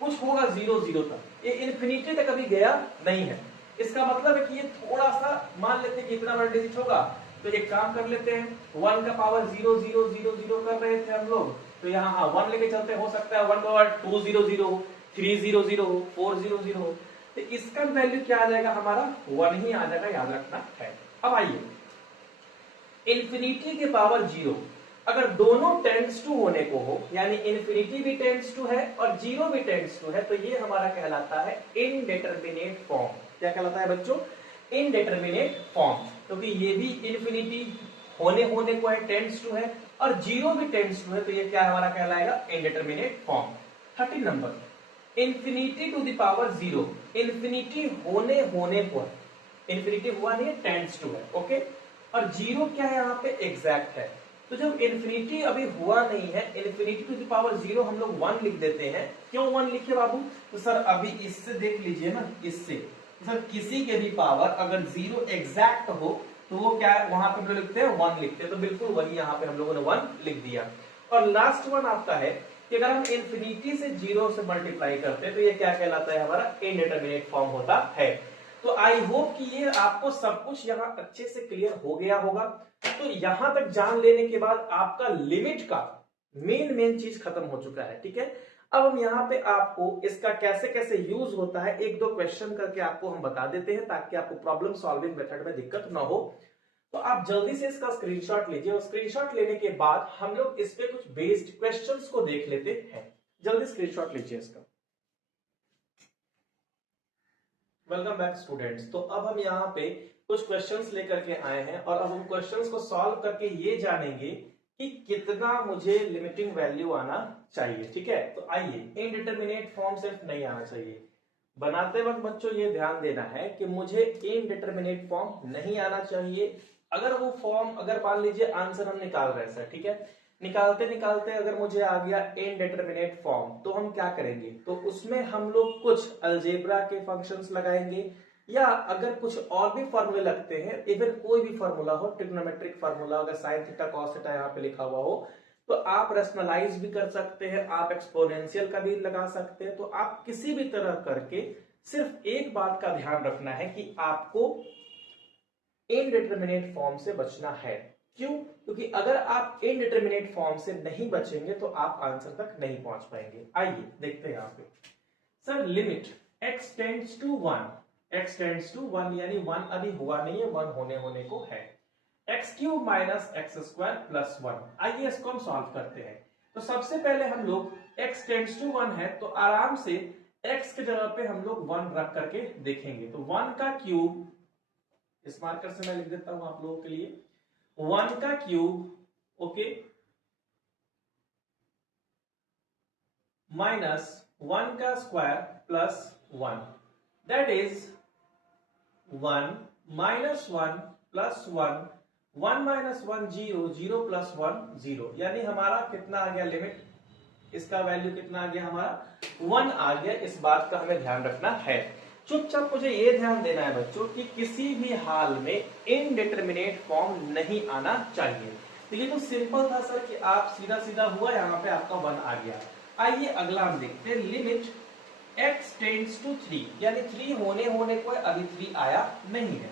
कुछ होगा 0 0 तक, ये इन्फिनिटी तक अभी गया नहीं है। इसका मतलब है कि ये थोड़ा सा मान लेते हैं कि इतना बड़ा डिजिट होगा, तो एक काम कर लेते हैं, 1 का पावर 0 0 0 0 कर रहे थे हम लोग, तो यहाँ हाँ 1 लेके चलते, हो सकता है 1 का पावर 2 0 0 3 0 0 4 0 0, तो इसका वैल्यू क्या आ जाएगा, हमारा 1 ही आ जाएगा, याद रखना है। अब आइए इन्फिनिटी के पावर 0, अगर दोनों टेंड्स टू होने को हो, यानी इन्फिनिटी भी टेंड्स टू है और 0 भी टेंड्स टू है, तो ये हमारा कहलाता है इनडिटरमिनेट फॉर्म। क्या कहलाता है बच्चों, इनडिटरमिनेट फॉर्म, क्योंकि ये भी इन्फिनिटी होने को है, टेंड्स टू है, और 0 भी टेंड्स टू है, तो ये क्या हमारा कहलाएगा, indeterminate form. 13 number, infinity to the power 0, infinity होने को है, इन्फिनिटी हुआ नहीं है, टेंड्स टू है। ओके, और 0 क्या है यहाँ पे, एग्जैक्ट है। तो जब इन्फिनिटी अभी हुआ नहीं है, इन्फिनिटी टू द पावर 0 हम लोग 1 लिख देते हैं। क्यों 1 लिखे बाबू, तो सर अभी इससे देख लीजिए ना, इससे सर किसी के भी पावर अगर 0 एग्जैक्ट हो तो वो क्या है, वहां पे हम लोग लिखते हैं 1 लिखते हैं, तो बिल्कुल वही यहाँ पे हम लोगों ने 1 लिख दिया। और लास्ट वन आपका है कि अगर हम इन्फिनिटी से 0 से मल्टीप्लाई करते हैं तो ये क्या कहलाता है, हमारा इनडिटरमिनेट फॉर्म होता है। तो आई होप कि ये आपको सब कुछ यहाँ अच्छे से क्लियर हो गया होगा। तो यहां तक जान लेने के बाद आपका लिमिट का मेन चीज खत्म हो चुका है, ठीक है। अब हम यहाँ पे आपको इसका कैसे कैसे यूज होता है, एक दो क्वेश्चन करके आपको हम बता देते हैं, ताकि आपको प्रॉब्लम सॉल्विंग मेथड में दिक्कत ना हो। तो आप जल्दी से इसका स्क्रीनशॉट लीजिए, और स्क्रीनशॉट लेने के बाद हम लोग इस पे कुछ बेस्ड क्वेश्चंस को देख लेते हैं। जल्दी स्क्रीनशॉट लीजिए इसका। Welcome back students. तो अब हम यहाँ पे कुछ क्वेश्चंस लेकर के आए हैं, और अब हम क्वेश्चंस को सॉल्व करके ये जानेंगे कि कितना मुझे लिमिटिंग वैल्यू आना चाहिए, ठीक है। तो आइए, इनडिटरमिनेट फॉर्म सिर्फ नहीं आना चाहिए, बनाते वक्त बच्चों ये ध्यान देना है कि मुझे इनडिटरमिनेट फॉर्म नहीं आना चाहिए। अगर वो फॉर्म, अगर मान लीजिए आंसर हम निकाल रहे हैं सर, ठीक है, निकालते निकालते अगर मुझे आ गया इनडिटरमिनेट फॉर्म, तो हम क्या करेंगे, तो उसमें हम लोग कुछ अलजेब्रा के फंक्शंस लगाएंगे, या अगर कुछ और भी फॉर्मूले लगते हैं, इवन कोई भी फॉर्मूला हो, ट्रिग्नोमेट्रिक फॉर्मूला, अगर साइन थीटा कॉस थीटा यहाँ पे लिखा हुआ हो, तो आप रेशनलाइज भी कर सकते हैं, आप एक्सपोनेंशियल का भी लगा सकते हैं। तो आप किसी भी तरह करके सिर्फ एक बात का ध्यान रखना है कि आपको इनडिटरमिनेट फॉर्म से बचना है। क्यों, क्योंकि अगर आप इनडिटरमिनेट फॉर्म से नहीं बचेंगे तो आप आंसर तक नहीं पहुंच पाएंगे। आइए देखते हैं यहाँ पे, sir limit x tends to 1, x tends to 1 यानी 1 अभी हुआ नहीं है, 1 होने को है, x cube minus x square plus 1। आइए इसको हम सॉल्व करते हैं। तो सबसे पहले हम लोग x टेंड्स टू 1 है, तो आराम से x के जगह पे हम लोग 1 रख करके देखेंगे। तो 1 का क्यूब, इस मार्कर से मैं लिख देता हूं आप लोगों के लिए, 1 का क्यूब, ओके, माइनस 1 का square plus 1, that is 1 minus 1 plus 1, 1 minus 1 0, 0 plus 1 0, यानी हमारा कितना आ गया लिमिट, इसका वैल्यू कितना आ गया, हमारा 1 आ गया। इस बात का हमें ध्यान रखना है। चुपचाप मुझे ये ध्यान देना है बच्चों कि किसी भी हाल में इनडिटरमिनेट फॉर्म नहीं आना चाहिए। तो ये तो सिंपल था सर कि आप सीधा सीधा हुआ, यहाँ पे आपका 1 आ गया। आइए अगला हम देखते हैं, लिमिट x टेंड्स टू 3, यानी 3 होने को अभी 3 आया नहीं है।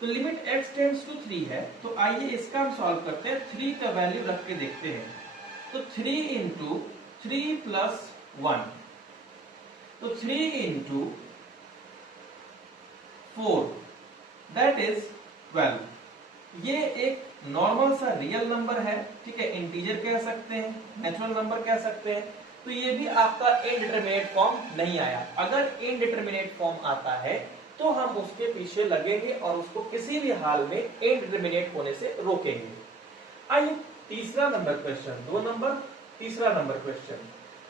तो लिमिट x टेंड्स टू 3 है, तो आइए इसका हम सॉल्व करते हैं। 3 का वैल्यू रख के देखते हैं। तो 3 इंटू 3 प्लस 1, तो 3 इंटू 4 दैट इज 12। ये एक नॉर्मल सा रियल नंबर है, ठीक है, इंटीजर कह सकते हैं, नेचुरल नंबर कह सकते हैं। तो ये भी आपका इनडिटरमिनेट फॉर्म नहीं आया। अगर इनडिटरमिनेट फॉर्म आता है तो हम उसके पीछे लगेंगे और उसको किसी भी हाल में इनडिटरमिनेट होने से रोकेंगे। आइए तीसरा नंबर क्वेश्चन, 2 नंबर, तीसरा number question,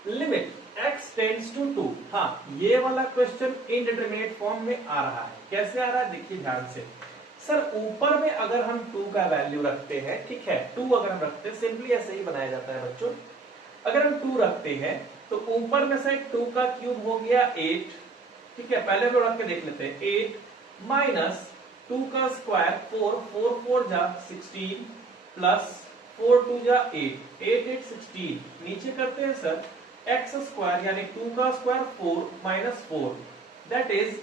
limit x tends to 2। हाँ, ये वाला क्वेश्चन इनडिटरमिनेट फॉर्म में आ रहा है। कैसे आ रहा है देखिए ध्यान से। सर ऊपर में अगर हम 2 का वैल्यू रखते हैं, ठीक है, 2 अगर हम रखते हैं, सिंपली ऐसे ही बनाया जाता है बच्चों। अगर हम 2 रखते हैं तो ऊपर में से 2 का क्यूब हो गया 8, ठीक है, पहले तो रख के देख लेते हैं। 8 माइनस 2 का स्क्वायर 4, 4 4 जा 16 प्लस 4 2 जा 8, 8 8 16। नीचे करते हैं सर x स्क्वायर यानी 2 का स्क्वायर 4 माइनस 4 दैट इज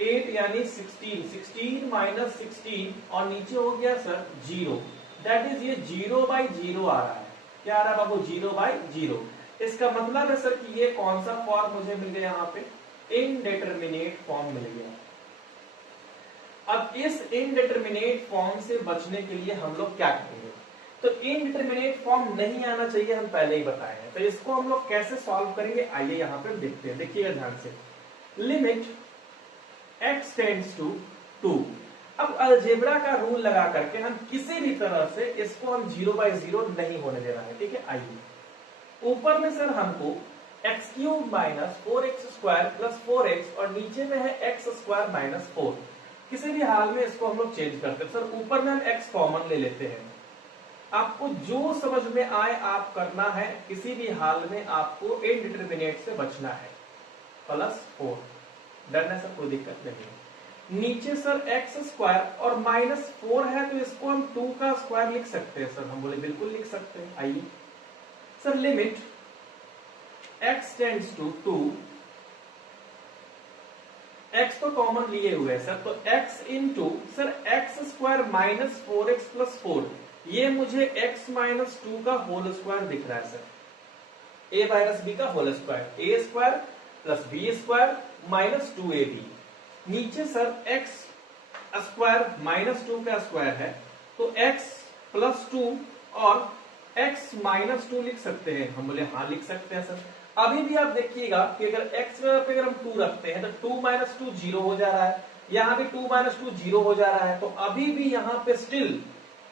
8 यानी 16, 16 माइनस 16 और नीचे हो गया सर 0 दैट इज ये 0/0 आ रहा है। क्या आ रहा है बाबू? 0/0। इसका मतलब है सर कि ये कौन सा फॉर्म मुझे मिल गया यहाँ पे? इनडिटरमिनेट फॉर्म मिल गया। अब इस इनडिटरमिनेट फॉर्म से बचने के लिए हम लोग क्या करेंगे? तो इनडिटरमिनेट फॉर्म नहीं आना चाहिए, हम पहले ही बताए हैं। तो इसको हम लोग कैसे सॉल्व करेंगे आइए यहाँ पे देखते हैं। देखिएगा ध्यान से, लिमिट x टेंड्स टू 2। अब अलजेब्रा का रूल लगा करके हम किसी भी तरह से इसको हम 0/0 नहीं होने देना है, ठीक है। आइए ऊपर में सर हमको x cube minus 4x square plus 4x और नीचे में है x स्क्वायर माइनस 4। किसी भी हाल में इसको हम लोग चेंज करते हैं। सर ऊपर में हम x कॉमन ले लेते हैं। आपको जो समझ में आए आप करना है, किसी भी हाल में आपको इनडिटरमिनेट से बचना है। प्लस 4 डन है सर, कोई दिक्कत नहीं। नीचे सर x स्क्वायर और माइनस 4 है, तो इसको हम 2 का स्क्वायर लिख सकते हैं। सर हम बोले बिल्कुल लिख सकते हैं। आइए sir, limit x tends to 2, x तो कॉमन लिए हुए है सर, तो x into sir x square minus 4x plus 4, ये मुझे x माइनस 2 का होल स्क्वायर दिख रहा है सर। a माइनस b का whole square, a square plus b square minus 2ab। नीचे सर x स्क्वायर माइनस 2 का स्क्वायर है, तो x प्लस 2 और x माइनस 2 लिख सकते हैं। हम बोले हाँ लिख सकते हैं सर। अभी भी आप देखिएगा कि अगर x पे अगर हम 2 रखते हैं तो 2 माइनस 2 0 हो जा रहा है, यहाँ भी 2 माइनस 2 0 हो जा रहा है। तो अभी भी यहाँ पे स्टिल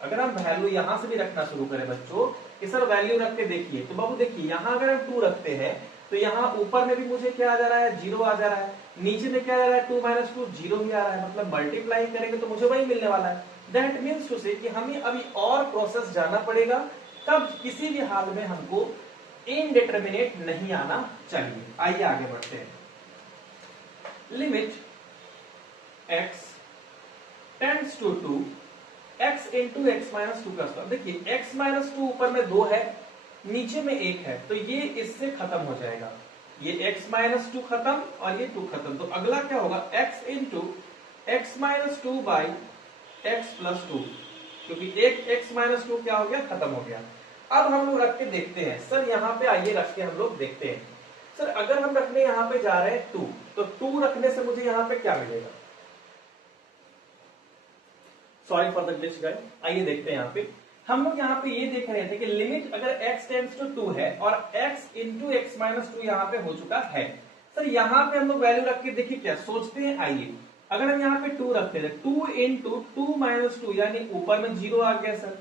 अगर हम वैल्यू यहाँ से भी रखना शुरू करें बच्चों कि सर वैल्यू रख के देखिए, तो बाबू देखिए यहाँ अगर हम 2 रखते हैं तो यहाँ ऊपर में भी मुझे क्या आ जा रहा है? 0 आ जा रहा है। नीचे में क्या आ जा रहा है? 2 माइनस 2 0 भी आ रहा है। मतलब मल्टीप्लाई करेंगे तो मुझे वही मिलने वाला है। दैट मीन्स टू से कि हमें अभी और प्रोसेस जाना पड़ेगा, तब किसी भी हाल में हमको इनडिटरमिनेट नहीं आना चाहिए। आइए आगे बढ़ते हैं। Limit x tends to 2, x into x minus 2 का स्क्वायर। देखिए x माइनस 2 ऊपर में 2 है, नीचे में 1 है, तो ये इससे खत्म हो जाएगा। ये x माइनस 2 खत्म और ये 2 खत्म। तो अगला क्या होगा? x into x minus 2 by x plus 2, क्योंकि एक x माइनस 2 क्या हो गया? खत्म हो गया। अब हम लोग रख के देखते हैं। सर यहाँ पे आइए रख के हम लोग देखते हैं। सर अगर हम रखने यहाँ पे जा रहे हैं 2, तो 2 रखने से मुझे यहाँ पे क्या मिलेगा? Sorry for the glitch guys. आइए देखते हैं। यहाँ पे हम लोग यहाँ पे ये देख रहे थे कि लिमिट अगर x टेंड्स टू 2 है और x इंटू x माइनस 2 यहाँ पे हो चुका है। सर यहाँ पे हम लोग वैल्यू रख के देखिए क्या सोचते हैं। आइए अगर हम यहाँ पे 2 रखते थे, 2 इंटू 2 माइनस 2 यानी ऊपर में 0 आ गया सर,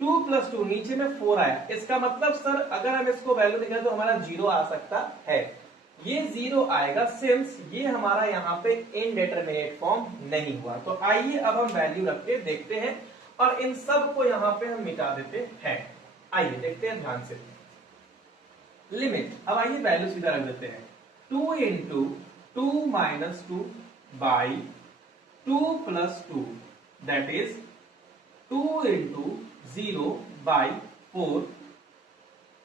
2 प्लस 2 नीचे में 4 आया। इसका मतलब सर अगर हम इसको वैल्यू देखें तो हमारा 0 आ सकता है। ये 0 आएगा सिंस ये हमारा यहाँ पे इनडिटरमिनेट फॉर्म नहीं हुआ। तो आइए अब हम वैल्यू रख के देखते हैं और इन सब को यहाँ पे हम मिटा देते हैं। आइए देखते हैं ध्यान से। लिमिट, अब आइए वैल्यू सीधा रख देते हैं। 2 into 2 minus 2 by 2 plus 2 that is 2 into 0 by 4,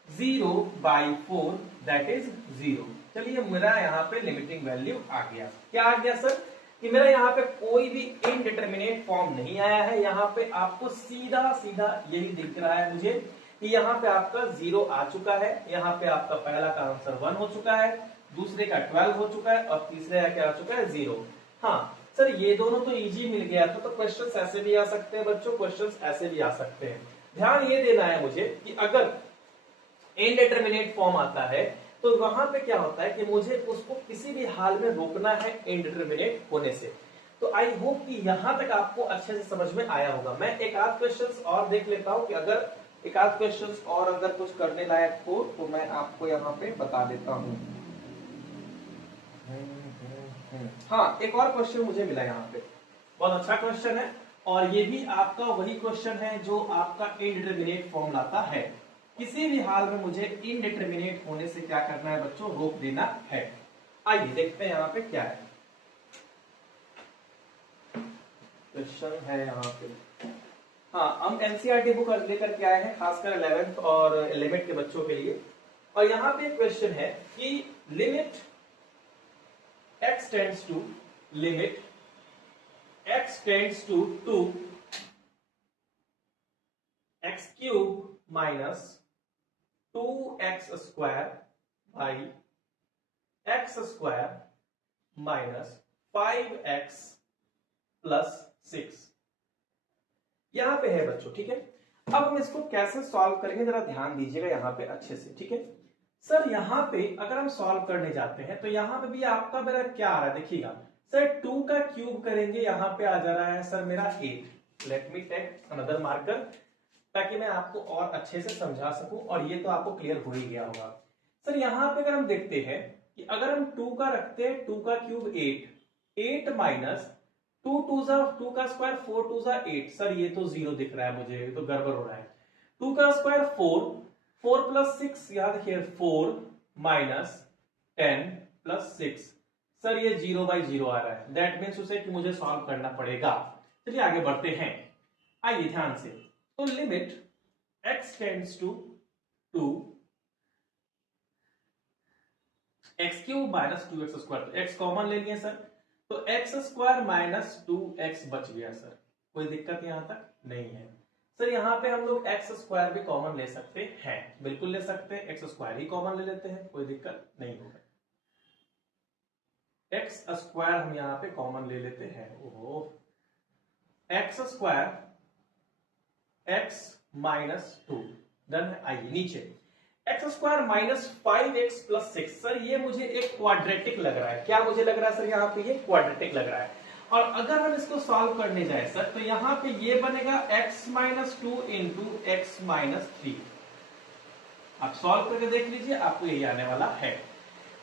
0 by 4 that is 0। चलिए मेरा यहाँ पे लिमिटिंग वैल्यू आ गया। क्या आ गया सर? कि मेरा यहाँ पे कोई भी इनडिटर्मिनेट फॉर्म नहीं आया है। यहाँ पे आपको सीधा सीधा यही दिख रहा है मुझे कि यहाँ पे आपका 0 आ चुका है, यहाँ पे आपका पहला का आंसर 1 हो चुका है, दूसरे का 12 हो चुका है और तीसरे का क्या आ चुका है 0। हाँ सर ये दोनों तो इजी मिल गया था, तो क्वेश्चंस ऐसे भी आ सकते हैं बच्चों, क्वेश्चंस ऐसे भी आ सकते हैं। ध्यान ये देना है मुझे कि अगर इनडिटर्मिनेट फॉर्म आता है तो वहां पे क्या होता है कि मुझे उसको किसी भी हाल में रोकना है इनडिटर्मिनेट होने से। तो आई होप कि यहां तक आपको अच्छे से समझ में आया होगा। मैं एक आध क्वेश्चंस और देख लेता हूं कि अगर एक आध क्वेश्चंस और अगर कुछ करने लायक हो तो मैं आपको यहाँ पे बता देता हूं। हाँ एक और क्वेश्चन मुझे मिला यहाँ पे, बहुत अच्छा क्वेश्चन है और ये भी आपका वही क्वेश्चन है जो आपका इनडिटर्मिनेट फॉर्म लाता है। किसी भी हाल में मुझे इनडिटर्मिनेट होने से क्या करना है बच्चों, रोक देना है। आइए देखते हैं यहाँ पे क्या है। क्वेश्चन है यहाँ पे, हाँ हम एनसीईआरटी बुक लेकर के आए हैं खासकर 11th और 11th के बच्चों के लिए। और यहाँ पे क्वेश्चन है कि limit x tends to limit x tends to 2 x cube minus 2x square by x square minus 5x plus 6 यहां पे है बच्चों, ठीक है। अब हम इसको कैसे सॉल्व करेंगे जरा ध्यान दीजिएगा यहाँ पे अच्छे से, ठीक है। सर यहाँ पे अगर हम सॉल्व करने जाते हैं तो यहाँ पे भी आपका मेरा क्या आ रहा है देखिएगा, सर 2 का क्यूब करेंगे यहाँ पे आ जा रहा है सर मेरा 8। Let me take another marker ताकि मैं आपको और अच्छे से समझा सकूं और ये तो आपको क्लियर हो ही गया होगा। सर यहाँ पे अगर हम देखते हैं कि अगर हम 2 का रखते हैं, 2 का क्यूब 8 माइनस 2 का स्क्वायर 4 2 8। सर ये तो 0 दिख रहा है मुझे, ये तो गड़बड़ हो रहा है। 2 का स्क्वायर 4 प्लस 6 याद रखिए 4 माइनस 10 प्लस 6। सर ये 0/0 आ रहा है, दैट मीन्स उसे कि मुझे सॉल्व करना पड़ेगा। चलिए आगे बढ़ते हैं, आइए ध्यान से। तो limit x tends to 2 x cube minus 2x square, x common ले लिए सर, तो एक्स स्क्वायर माइनस 2x बच गया सर। कोई दिक्कत यहां तक नहीं है सर। यहां पे हम लोग एक्स स्क्वायर भी कॉमन ले सकते हैं, बिल्कुल ले सकते हैं, एक्स स्क्वायर ही कॉमन ले लेते हैं, कोई दिक्कत नहीं होगा। एक्स स्क्वायर हम यहां पे कॉमन ले लेते हैं। ओहो, x square x minus 2 done है। आइए नीचे x square minus 5x plus 6। Sir ये मुझे एक क्वाड्रेटिक लग रहा है, क्या मुझे लग रहा है सर, यहाँ पे ये क्वाड्रेटिक लग रहा है। और अगर हम इसको सॉल्व करने जाए सर तो यहाँ पे ये बनेगा x minus 2 into x minus 3। आप सॉल्व करके देख लीजिए, आपको यही आने वाला है।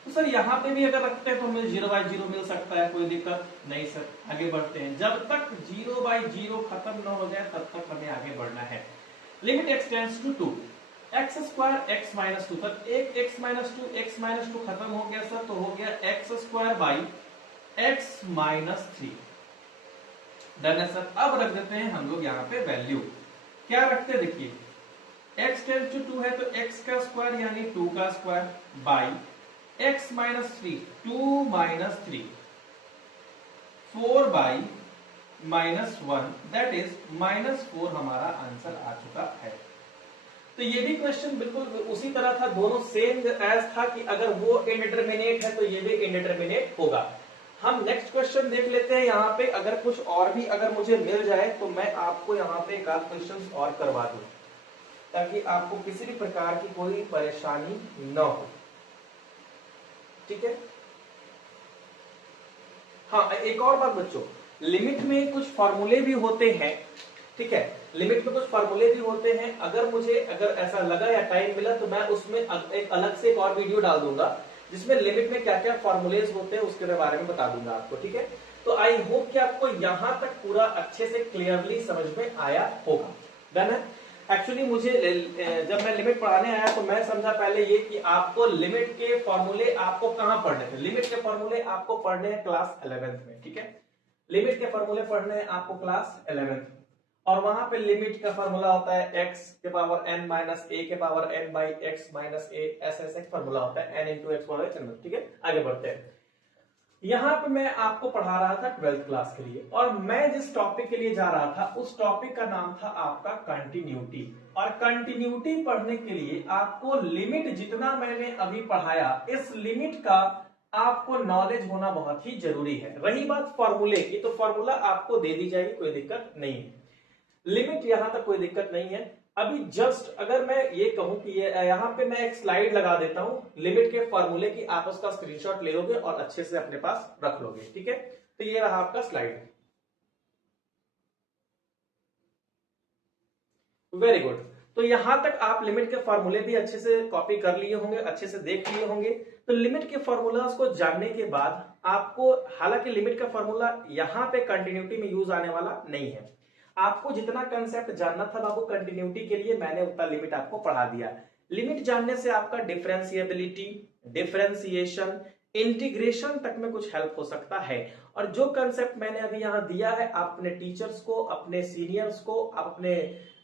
तो सर यहाँ पे भी अगर रखते हैं तो हमें 0/0 मिल सकता है, कोई दिक्कत नहीं सर। आगे बढ़ते हैं, जब तक 0/0 खत्म न हो जाए तब तक हमें आगे बढ़ना है। Limit x tends to 2 x square x minus 2, तब एक एक्स माइनस टू खत्म हो गया सर, तो हो गया x square by x minus 3। Done है सर। अब रख देते हैं हम लोग यहाँ पे वैल्यू, क्या रखते हैं देखिए, x टेंड्स टू 2 है तो x का स्क्वायर यानी 2 का square by x minus 3, 2 minus 3, 4 by minus 1, that is minus 4 हमारा आंसर आ चुका है। तो ये भी क्वेश्चन बिल्कुल उसी तरह था, दोनों सेम एज था कि अगर वो इनडिटरमिनेट है तो ये भी इनडिटरमिनेट होगा। हम नेक्स्ट क्वेश्चन देख लेते हैं। यहाँ पे अगर कुछ और भी अगर मुझे मिल जाए तो मैं आपको यहाँ पे एक आध क्वेश्चन और करवा दूं ताकि आपको किसी भी प्रकार की कोई परेशानी न हो, ठीक है। हाँ एक और बात बच्चों, लिमिट में कुछ फॉर्मूले भी होते हैं, ठीक है, लिमिट में कुछ फॉर्मूले भी होते हैं। अगर ऐसा लगा या टाइम मिला तो मैं उसमें एक अलग से एक और वीडियो डाल दूंगा जिसमें लिमिट में क्या क्या फॉर्मूलेज होते हैं उसके बारे में बता दूंगा आपको, ठीक है। तो आई होप कि आपको यहां तक पूरा अच्छे से क्लियरली समझ में आया होगा। डन है। एक्चुअली मुझे जब मैं लिमिट पढ़ाने आया तो मैं समझा पहले ये कि आपको लिमिट के फॉर्मूले आपको कहां पढ़ने थे। लिमिट के फॉर्मूले आपको पढ़ने हैं क्लास 11th में, ठीक है। लिमिट के फॉर्मूले पढ़ने हैं आपको क्लास 11th में, और वहां पे लिमिट का फॉर्मूला होता है x के पावर n माइनस a के power n by x minus a, ऐसा ऐसा फॉर्मूला होता है n into x power n, ठीक है। आगे बढ़ते हैं। यहाँ पे मैं आपको पढ़ा रहा था 12th क्लास के लिए, और मैं जिस टॉपिक के लिए जा रहा था उस टॉपिक का नाम था आपका कंटिन्यूटी। और कंटिन्यूटी पढ़ने के लिए आपको लिमिट जितना मैंने अभी पढ़ाया, इस लिमिट का आपको नॉलेज होना बहुत ही जरूरी है। रही बात फॉर्मूले की, तो फॉर्मूला आपको दे दी जाएगी, कोई दिक्कत नहीं है। लिमिट यहां तक कोई दिक्कत नहीं है। अभी जस्ट अगर मैं ये कहूं कि यहां पे मैं एक स्लाइड लगा देता हूं लिमिट के फॉर्मूले की, आप उसका स्क्रीनशॉट ले लोगे और अच्छे से अपने पास रख लोगे, ठीक है। तो ये रहा आपका स्लाइड। Very good. तो यहां तक आप लिमिट के फॉर्मूले भी अच्छे से कॉपी कर लिए होंगे, अच्छे से देख लिए होंगे। तो लिमिट के फॉर्मूलाज को जानने के बाद आपको, हालांकि लिमिट का फॉर्मूला यहां पे कंटिन्यूटी में यूज आने वाला नहीं है, आपको जितना कंसेप्ट जानना था बाबू कंटिन्यूटी के लिए, मैंने उतना लिमिट आपको पढ़ा दिया। लिमिट जानने से आपका डिफरेंशिएबिलिटी, डिफरेंशिएशन, इंटीग्रेशन तक में कुछ हेल्प हो सकता है। और जो कंसेप्ट मैंने अभी यहां दिया है, आप अपने टीचर्स को, अपने सीनियर्स को, अपने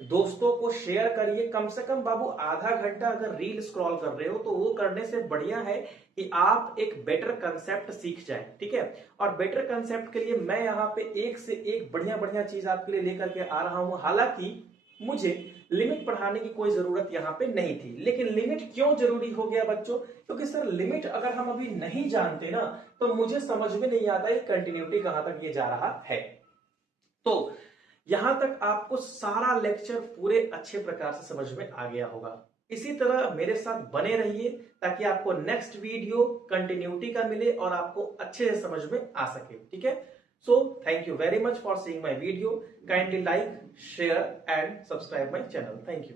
दोस्तों को शेयर करिए। कम से कम बाबू आधा घंटा अगर रील स्क्रॉल कर रहे हो तो वो करने से बढ़िया है कि आप एक बेटर कंसेप्ट सीख जाए, ठीक है। और बेटर कंसेप्ट के लिए मैं यहाँ पे एक से एक बढ़िया बढ़िया चीज आपके लिए लेकर के आ रहा हूं। हालांकि मुझे लिमिट पढ़ाने की कोई जरूरत यहाँ पे नहीं थी, लेकिन लिमिट क्यों जरूरी हो गया बच्चों? क्योंकि सर लिमिट अगर हम अभी नहीं जानते ना, तो मुझे समझ में नहीं आता है कंटिन्यूटी कहां तक ये जा रहा है। तो यहां तक आपको सारा लेक्चर पूरे अच्छे प्रकार से समझ में आ गया होगा। इसी तरह मेरे साथ बने रहिए ताकि आपको नेक्स्ट वीडियो कंटिन्यूटी का मिले और आपको अच्छे से समझ में आ सके, ठीक है। So thank you very much for seeing my video. Kindly like, share and subscribe my channel. Thank you.